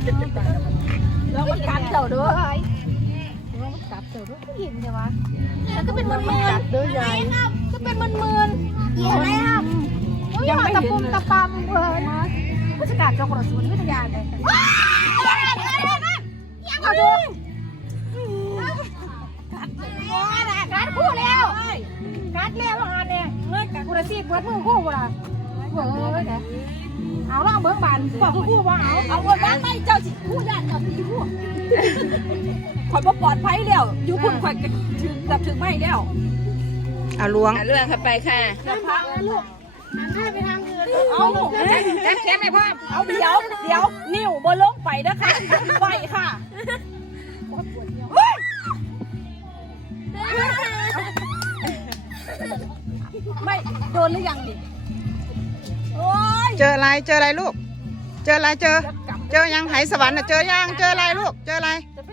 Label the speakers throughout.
Speaker 1: แล้วมันกัดเจ้าด้วยแล้วมันกัดเจ้าด้วยเห็นใช่ไหมแล้วก็เป็นมันกัดด้วยใหญ่ก็เป็นมันเห็นไหมครับยังไม่ตะปุ่มตะปามเพลินผู้จัดการเจ้าของศูนย์วิทยาเลยเอาดูกัดคู่แล้วกัดแล้วงานเนี่ยกูจะซีดเบิร์ดมือคู่กูละเบิร์ดเอาล่างเบิร์ดบานกว่าคู่ว่าเอาเบิร์ดบ้านไม่เจ้าสิคู่ญาติเจ้าสิคู่คอยปลอดภัยแล้วอยู่คุณคอยถึงแบบถึงไม่แล้ว
Speaker 2: เอาล้วง
Speaker 3: เรื่องขับไปค่ะ
Speaker 1: พักลูกหันไปทางอื่นเอาลูกแค่ไหนพ่อเอาเดี๋ยวนิ้วบนลงไปนะคะไปค่ะไม่โดนหรือยังดิ
Speaker 2: เจออะไรลูกเจอยังไหสวรรค์เจอยังเจออะไรลูกเจออะไร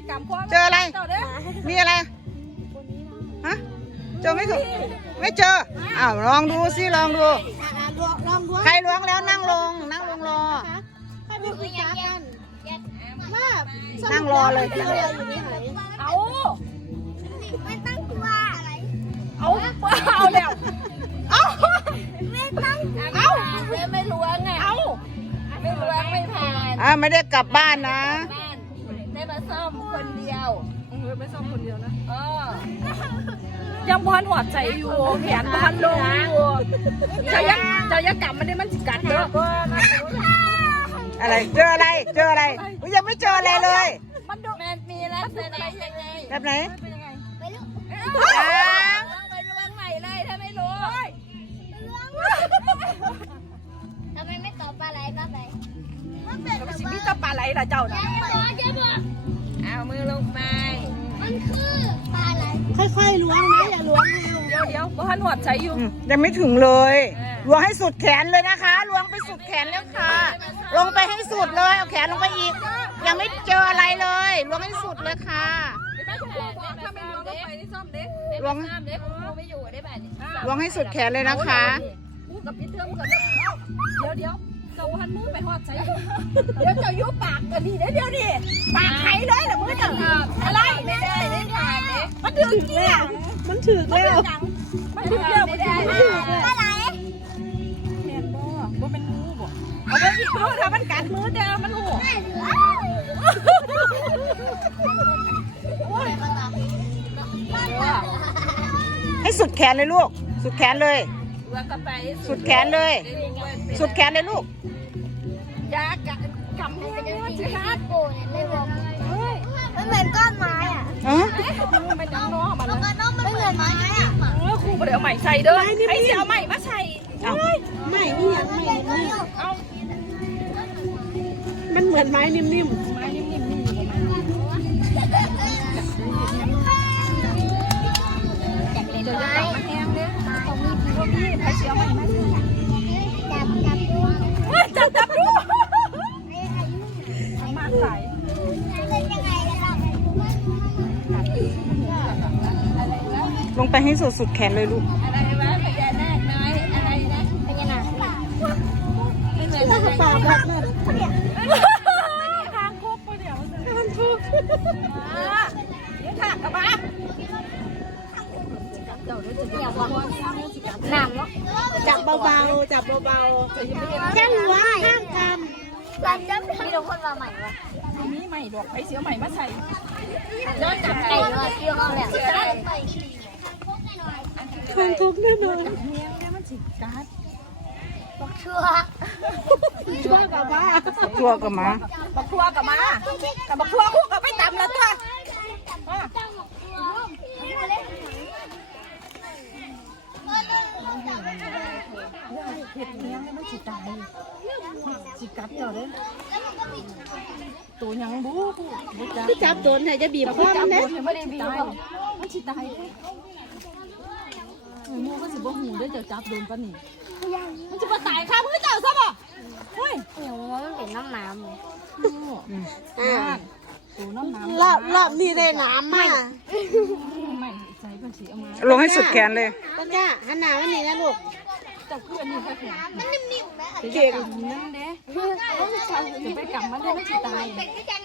Speaker 2: มีอะไรฮะเจอไม่ถูกไม่เจออ้าวลองดูสิลองดูใครล้วงแล้วนั่งลงรอนั่งรอเลย
Speaker 1: เอาไม่ตั้งตัวอะไรเอาแล้วไม่ล้วงไงไม่ล้วงไม่ผ่าน
Speaker 2: ไม่ได้กลับบ้านนะ
Speaker 1: ได้มาซ่อมคนเดียวไม่ซ่อมคนเดียวนะยังพันหัวใจอยู่แขนพันลงอยู่จะยักกลับมันได้มันจิกัดเด้อ
Speaker 2: อะไรเจออะไรยังไม่เจออะไรเลย
Speaker 1: มันดูมีแล้วเป็นอะไรยังไง
Speaker 2: แบบไหน
Speaker 1: ไปล้วงใหม่เลยถ้าไม่รู้
Speaker 4: ทำไมไม่ตอบปลาไหลไป
Speaker 1: มันสิมีตะปลาไหลล่ะเจ้าน่ะ
Speaker 3: เอามือลงไป
Speaker 4: มันคือปลาไหล
Speaker 1: ค่อยๆล้วงนะอย่าล้วงเดี๋ยวพันหัวใจอยู่
Speaker 2: ยังไม่ถึงเลยล้วงให้สุดแขนเลยนะคะล้วงไปสุดแขนแล้วค่ะลงไปให้สุดเลยเอาแขนลงไปอีกยังไม่เจออะไรเลยล้วงให้สุดเลยค่ะล้วงให้สุดแขนเลยนะคะ
Speaker 1: กับพี่เทิมก่อนเดี๋ยวเจ้าพันมือไปหอดใจเดี๋ยวเจ้ายุบปากกันดีเดี๋ยวดิปากไข่เลยเหรอมือเจ้าอะไรไม่ได้มันถึงแล้วมันถึงแล้วไม่ได้
Speaker 4: ปลาไหล
Speaker 1: แมนบ่เป็นงูบ่เอาไปอีกตัวถ้ามันกัดมือเดียวมันหู
Speaker 2: ให้สุดแขนเลยลูกสุดแขนเลยสุดแขนเลยลูก
Speaker 1: ยากำให้มันจะกัด
Speaker 4: โกเนี่ยไม่บอกมันเหมือนก้อนไม้อ่ะ
Speaker 1: มันเป็นน้องมัน
Speaker 4: ไม่เหมือนไม้อ่ะ
Speaker 1: ครูไปเดี๋ยวใหม่ใส่เด้อให้เสียใหม่มาใส่
Speaker 2: ใหม่นี่ยังใหม่มันเหมือนไม้นิ่ม
Speaker 1: ไม้นิ่มเดี๋ยวจะจับมาแห้งเลยตรงนี้พี่ใครเสียใหม่มาจับดูมาใส่
Speaker 2: ลงไปให้สุดแขนเลยลูก
Speaker 1: อะไรวะพญานาคน้อยอะไรนะ
Speaker 4: พญานาค
Speaker 1: ไม่เหมือนพญานาคทางคุกไปเดี๋ยวมันคุกเดี๋ยวถากกระบะ
Speaker 4: น้ำเนาะ
Speaker 2: จับเบาแค่หัวห้ามก
Speaker 4: ำจับมีทุกคนมาใหม่วะ
Speaker 1: มีใหม่ดอกไอเสียใหม่มาใส่
Speaker 4: ย้อนจับไก่เลยเกี่ยวกับแบบ
Speaker 2: ทุกแน่นอน
Speaker 1: เนี่ยมันจิกัด
Speaker 4: ชั่ว
Speaker 2: กับมา
Speaker 1: บักทั่วกับมากับบักทั่วคู่กับไปตำแล้วตัวเห็ดเนี้ยมันจิตายจิกัดเจ้าเด้ตัวยังบู
Speaker 2: ที่จับโดนไหนจะบีบข้อมันเนี่ย
Speaker 1: ไม่ได้บีบมันจิตายเลยมูก็สิบ่หูได้เจ้าจับโดนปะนี่มันจะมาตายข้ามือเจ้าซะบ่เฮ้ย
Speaker 4: เดี๋ยวมันเป็นน้ำน้ำเลย
Speaker 1: ตัวน้ำน้
Speaker 2: ำรอบนี้ได้น้ำมา
Speaker 1: ไม่ใจมันสีเอามา
Speaker 2: ลงให้สุดแขนเลย
Speaker 4: ต้นจ้าหันหน้ามันนี่นะลูก
Speaker 1: จับเพื่อนนี่ค่ะ
Speaker 4: มันนิ่มๆนะ
Speaker 2: เก่ง
Speaker 1: นั่นเด้จะไปกำมันได้ไม่จิตาย
Speaker 4: เป็นที่แจง